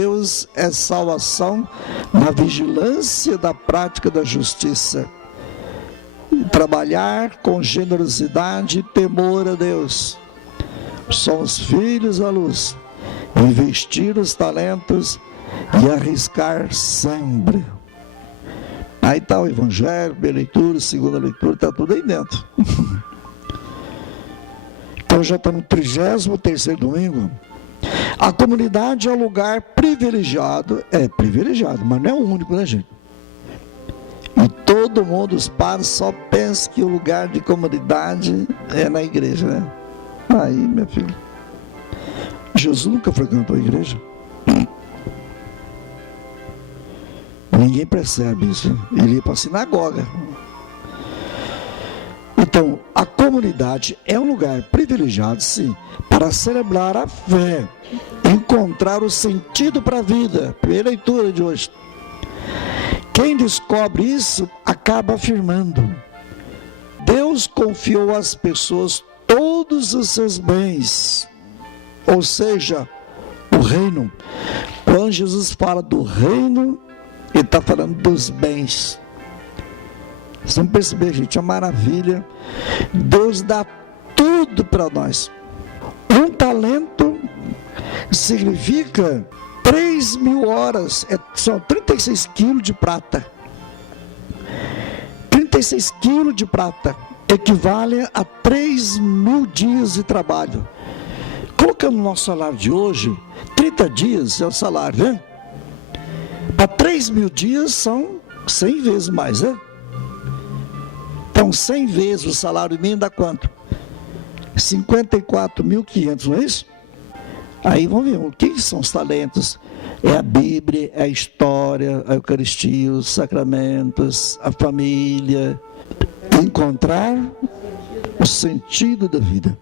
Deus é salvação na vigilância da prática da justiça. Trabalhar com generosidade e temor a Deus. São os filhos da luz. Investir os talentos e arriscar sempre. Aí está o Evangelho, a leitura, segunda leitura, está tudo aí dentro. Então já estamos no 33º domingo. A comunidade é um lugar privilegiado, mas não é o único, né, gente? E todo mundo, os padres, só pensam que o lugar de comunidade é na igreja, né? Aí, meu filho, Jesus nunca frequentou a igreja. Ninguém percebe isso. Ele ia para a sinagoga. Então, a comunidade é um lugar privilegiado, sim, para celebrar a fé, encontrar o sentido para a vida. Primeira leitura de hoje. Quem descobre isso acaba afirmando: Deus confiou às pessoas todos os seus bens, ou seja, o reino. Quando Jesus fala do reino, ele está falando dos bens. Vocês vão perceber, gente, é uma maravilha. Deus dá tudo para nós. Um talento significa 3.000 horas, são 36 quilos de prata. 36 quilos de prata equivale a 3.000 dias de trabalho. Colocando no nosso salário de hoje, 30 dias é o salário, né? Para 3.000 dias são 100 vezes mais, né? Então, 100 vezes o salário mínimo dá quanto? 54.500, não é isso? Aí vamos ver, o que são os talentos? É a Bíblia, é a história, a Eucaristia, os sacramentos, a família. Encontrar o sentido da vida.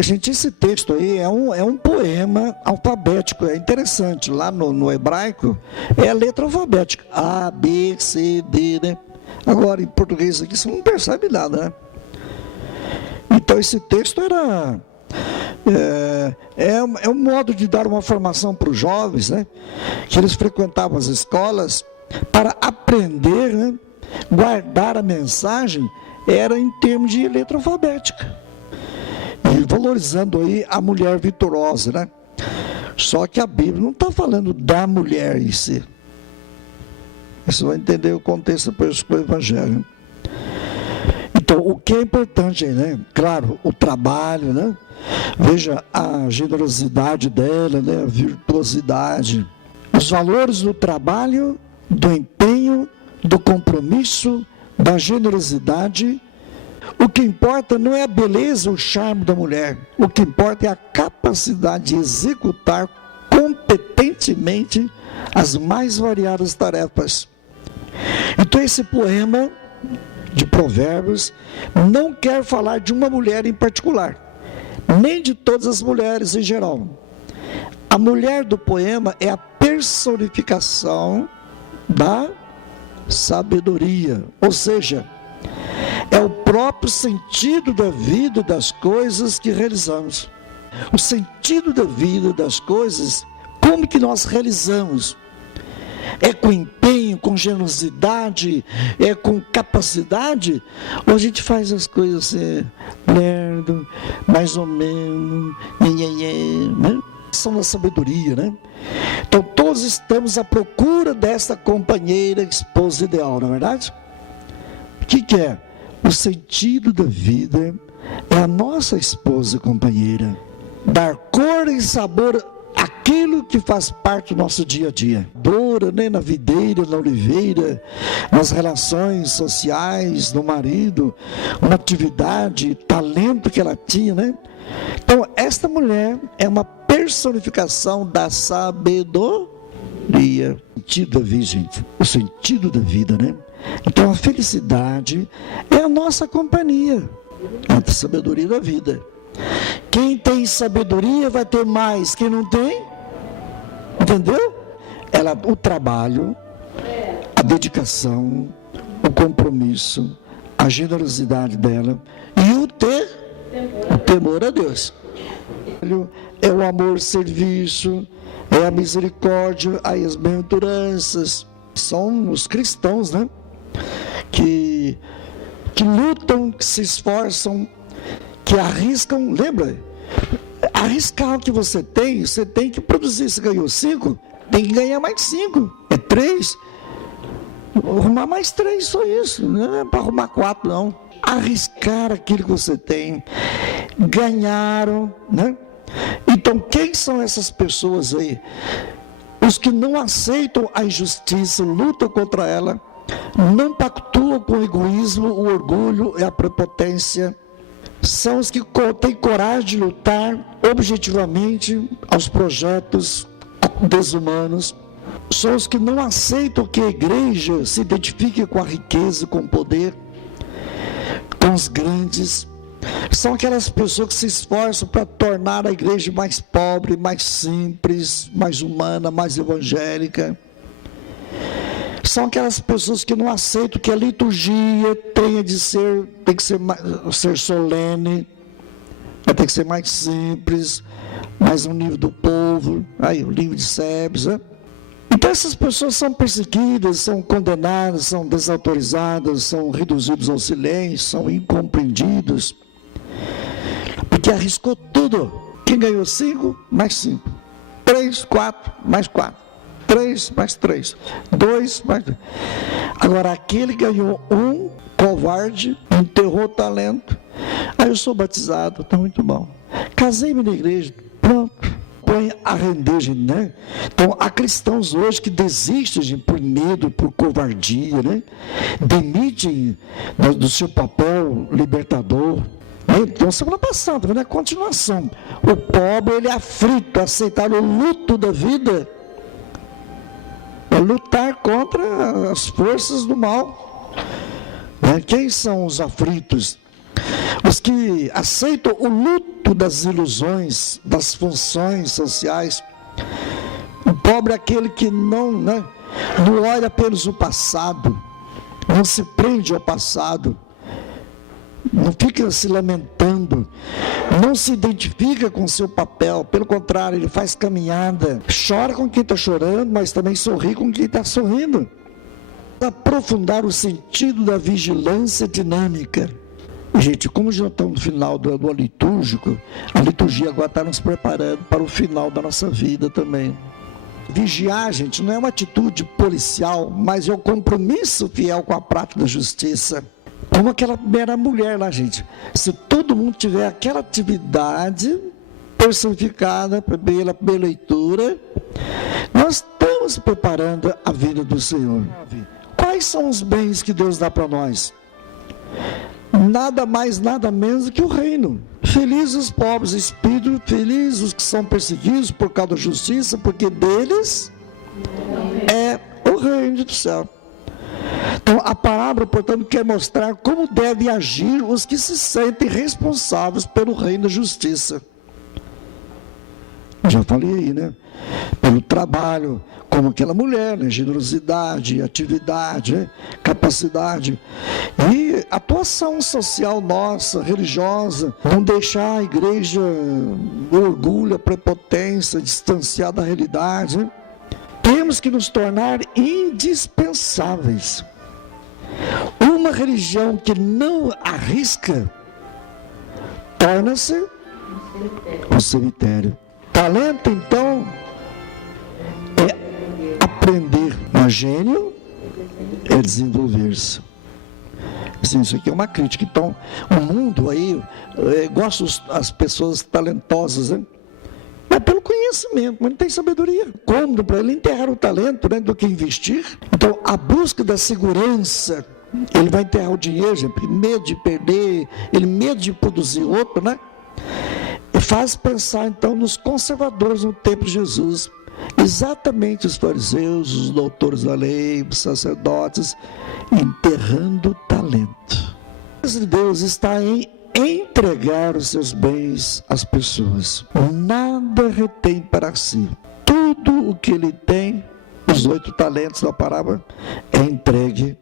Gente, esse texto aí é um poema alfabético, é interessante. Lá no hebraico, é a letra alfabética. A, B, C, D, né? Agora, em português aqui, você não percebe nada, né? Então, esse texto era... É um modo de dar uma formação para os jovens, né? Que eles frequentavam as escolas para aprender, né? Guardar a mensagem, era em termos de letra alfabética. E valorizando aí a mulher virtuosa, né? Só que a Bíblia não está falando da mulher em si. Você vai entender o contexto depois do Evangelho. Então, o que é importante, né? Claro, o trabalho, né? Veja a generosidade dela, né? A virtuosidade. Os valores do trabalho, do empenho, do compromisso, da generosidade. O que importa não é a beleza, o charme da mulher. O que importa é a capacidade de executar competentemente as mais variadas tarefas. Então, esse poema de Provérbios não quer falar de uma mulher em particular, nem de todas as mulheres em geral. A mulher do poema é a personificação da sabedoria, ou seja, é o próprio sentido da vida e das coisas que realizamos. O sentido da vida e das coisas, como que nós realizamos? É com empenho, com generosidade, é com capacidade, ou a gente faz as coisas assim, lerdo, mais ou menos, né? São da sabedoria, né? Então todos estamos à procura dessa companheira, esposa ideal, não é verdade? O que é? O sentido da vida é a nossa esposa companheira. Dar cor e sabor àquilo que faz parte do nosso dia a dia. Dora, né? Na videira, na oliveira, nas relações sociais, no marido, uma atividade, talento que ela tinha, né? Então, esta mulher é uma personificação da sabedoria. O sentido da vida, gente. O sentido da vida, né? Então, a felicidade é a nossa companhia. É a sabedoria da vida. Quem tem sabedoria vai ter mais. Quem não tem, entendeu? O trabalho, a dedicação, o compromisso, a generosidade dela e o temor a Deus. É o amor, serviço, é a misericórdia, aí as bem-aventuranças. São os cristãos, né? Que lutam, que se esforçam, que arriscam. Lembra? Arriscar o que você tem que produzir. Você ganhou 5, tem que ganhar mais 5. É 3. Arrumar mais 3, só isso. Não é para arrumar 4, não. Arriscar aquilo que você tem. Ganharam, né? Então, quem são essas pessoas aí? Os que não aceitam a injustiça, lutam contra ela, não pactuam com o egoísmo, o orgulho e a prepotência. São os que têm coragem de lutar objetivamente aos projetos desumanos. São os que não aceitam que a igreja se identifique com a riqueza, com o poder, com os grandes. São aquelas pessoas que se esforçam para tornar a igreja mais pobre, mais simples, mais humana, mais evangélica. São aquelas pessoas que não aceitam que a liturgia tem que ser solene, tem que ser mais simples, mais no nível do povo. Aí o livro de Sebes, né? Então essas pessoas são perseguidas, são condenadas, são desautorizadas, são reduzidas ao silêncio, são incompreendidos, porque arriscou tudo. Quem ganhou 5, mais 5. 3, 4, mais 4. 3, mais 3. 2, mais 2. Agora, aquele ganhou 1, covarde, enterrou o talento. Aí eu sou batizado, está muito bom. Casei-me na igreja, pronto. Põe a render, gente, né? Então, há cristãos hoje que desistem, gente, por medo, por covardia, né? Demitem do seu papel libertador. Então, semana passada, na continuação, o pobre, ele é aflito, aceitar o luto da vida, é lutar contra as forças do mal. Quem são os aflitos? Os que aceitam o luto das ilusões, das funções sociais. O pobre é aquele que não olha apenas o passado, não se prende ao passado, não fica se lamentando, não se identifica com o seu papel, pelo contrário, ele faz caminhada, chora com quem está chorando, mas também sorri com quem está sorrindo. Aprofundar o sentido da vigilância dinâmica. Gente, como já estamos no final do ano litúrgico, a liturgia agora está nos preparando para o final da nossa vida também. Vigiar, gente, não é uma atitude policial, mas é um compromisso fiel com a prática da justiça. Como aquela primeira mulher lá, gente. Se todo mundo tiver aquela atividade personificada pela leitura, nós estamos preparando a vida do Senhor. Quais são os bens que Deus dá para nós? Nada mais, nada menos do que o reino. Felizes os pobres de espírito, felizes os que são perseguidos por causa da justiça, porque deles é o reino do céu. Então, a palavra, portanto, quer mostrar como devem agir os que se sentem responsáveis pelo reino da justiça. Já falei aí, né? Pelo trabalho, como aquela mulher, né? Generosidade, atividade, né? Capacidade. E atuação social nossa, religiosa, não deixar a igreja o orgulho, a prepotência, distanciar da realidade, né? Temos que nos tornar indispensáveis. Uma religião que não arrisca torna-se um cemitério. Talento, então, é aprender. Mas gênio é desenvolver-se. Assim, isso aqui é uma crítica. Então, o mundo aí gosta das pessoas talentosas, né? Mas pelo conhecimento, mas não tem sabedoria. Cômodo para ele enterrar o talento, né, do que investir. Então, a busca da segurança, ele vai enterrar o dinheiro, gente, medo de perder, ele medo de produzir outro, né? E faz pensar, então, nos conservadores no tempo de Jesus. Exatamente os fariseus, os doutores da lei, os sacerdotes, enterrando o talento. Deus está em entregar os seus bens às pessoas. Nada retém para si. Tudo o que ele tem, os 8 talentos da parábola, é entregue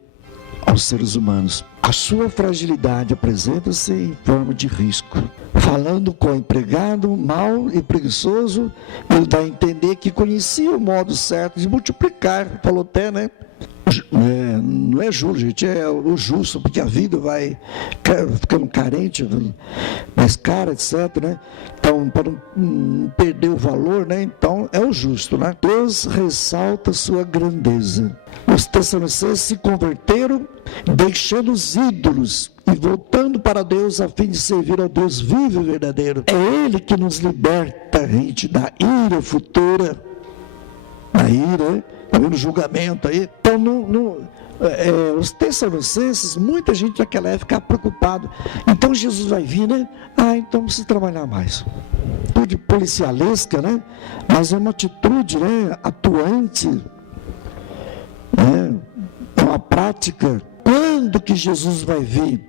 aos seres humanos. A sua fragilidade apresenta-se em forma de risco. Falando com o empregado mau e preguiçoso, ele dá a entender que conhecia o modo certo de multiplicar. Falou até, né? Não é justo, gente, é o justo, porque a vida vai ficando carente, mais cara, etc, né? Então, para não perder o valor, né? Então, é o justo, né? Deus ressalta sua grandeza. Os tessalonicenses se converteram, deixando os ídolos e voltando para Deus a fim de servir ao Deus vivo e verdadeiro. É Ele que nos liberta, gente, da ira futura, da ira, tá vendo, julgamento aí. Então, os tessalonicenses, muita gente naquela época ficava preocupado. Então Jesus vai vir, né? Então não precisa trabalhar mais. Atitude policialesca, né? Mas é uma atitude, né, atuante, né? É uma prática. Quando que Jesus vai vir?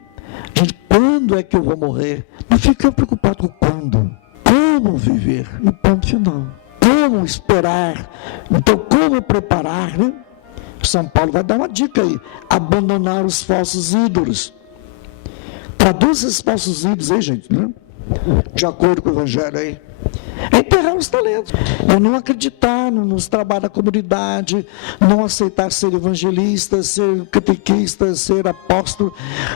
Gente, quando é que eu vou morrer? Não fica preocupado com quando. Como viver? E ponto final. Como esperar? Então, como preparar, né? São Paulo vai dar uma dica aí: abandonar os falsos ídolos. Traduz esses falsos ídolos aí, gente, né? De acordo com o Evangelho aí. É enterrar os talentos. É não acreditar nos trabalhos da comunidade, não aceitar ser evangelista, ser catequista, ser apóstolo.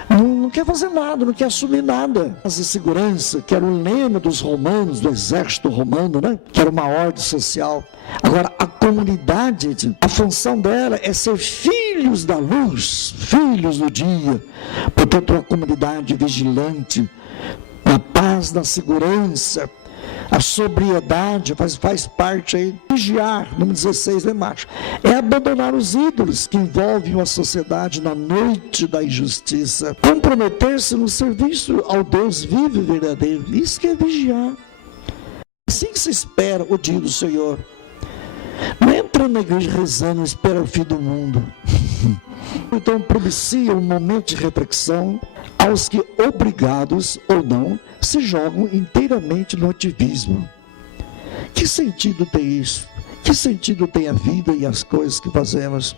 Não quer fazer nada, não quer assumir nada. Mas a segurança, que era o lema dos romanos, do exército romano, né? Que era uma ordem social. Agora, a comunidade, a função dela é ser filhos da luz, filhos do dia. Portanto, uma comunidade vigilante, na paz, na segurança. A sobriedade faz parte aí. Vigiar, número 16, né, macho? É abandonar os ídolos que envolvem a sociedade na noite da injustiça. Comprometer-se no serviço ao Deus vivo e verdadeiro. Isso que é vigiar. Assim que se espera o dia do Senhor. Não entra na igreja rezando, espera o fim do mundo. Então propicia um momento de reflexão aos que, obrigados ou não, se jogam inteiramente no ativismo. Que sentido tem isso? Que sentido tem a vida e as coisas que fazemos?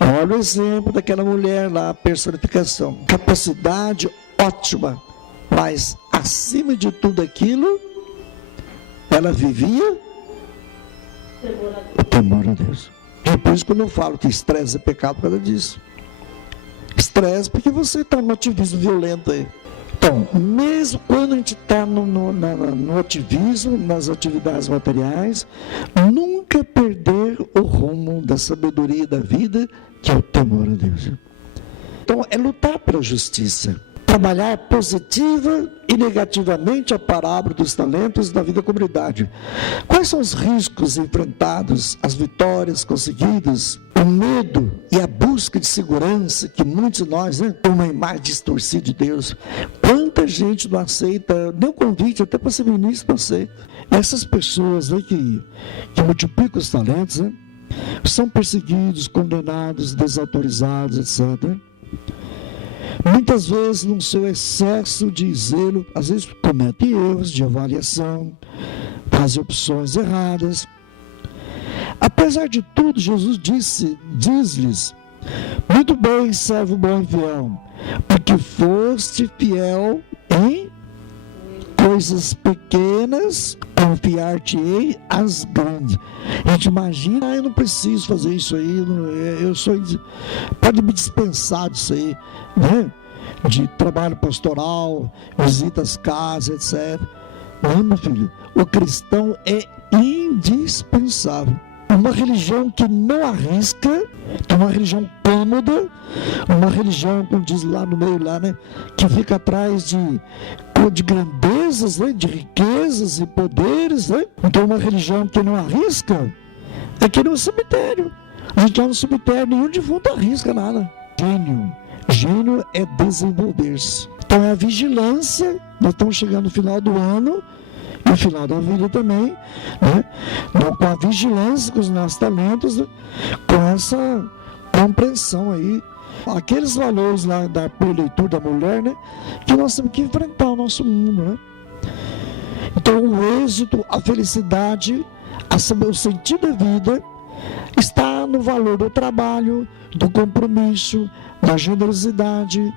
Olha o exemplo daquela mulher lá, a personificação. Capacidade ótima, mas acima de tudo aquilo, ela vivia o temor a Deus. Depois, quando eu falo que estresse é pecado, por causa disso. Estresse porque você está no ativismo violento aí. Então, mesmo quando a gente está no ativismo, nas atividades materiais, nunca perder o rumo da sabedoria da vida, que é o temor a Deus. Então, é lutar pela justiça. Trabalhar positiva e negativamente a parábola dos talentos da vida da comunidade. Quais são os riscos enfrentados, as vitórias conseguidas, o medo e a busca de segurança que muitos de nós, né, têm uma imagem distorcida de Deus. Quanta gente não aceita, nem o convite, até para ser ministro não aceita. Essas pessoas, né, que multiplicam os talentos, né, são perseguidos, condenados, desautorizados, etc. Muitas vezes, no seu excesso de zelo, às vezes cometem erros de avaliação, fazem opções erradas. Apesar de tudo, Jesus diz-lhes: muito bem, servo bom e fiel, porque foste fiel em coisas pequenas, confiar-te-ei as grandes. A gente imagina, eu não preciso fazer isso aí, pode me dispensar disso aí, né? De trabalho pastoral, visita às casas, etc. Não, meu filho, o cristão é indispensável. Uma religião que não arrisca, uma religião cômoda, uma religião, como diz lá no meio, lá, né, que fica atrás de grandezas, né, de riquezas e poderes, né? Então, uma religião que não arrisca é que nem um cemitério. A gente vai no cemitério, nenhum defunto arrisca nada. Gênio é desenvolver-se. Então, é a vigilância. Nós estamos chegando no final do ano, e no final da vida também, né? Então, com a vigilância, com os nossos talentos, né? Com essa compreensão aí, aqueles valores lá da leitura da mulher, né? Que nós temos que enfrentar o nosso mundo, né? Então, o êxito, a felicidade, o sentido da vida está no valor do trabalho, do compromisso, da generosidade,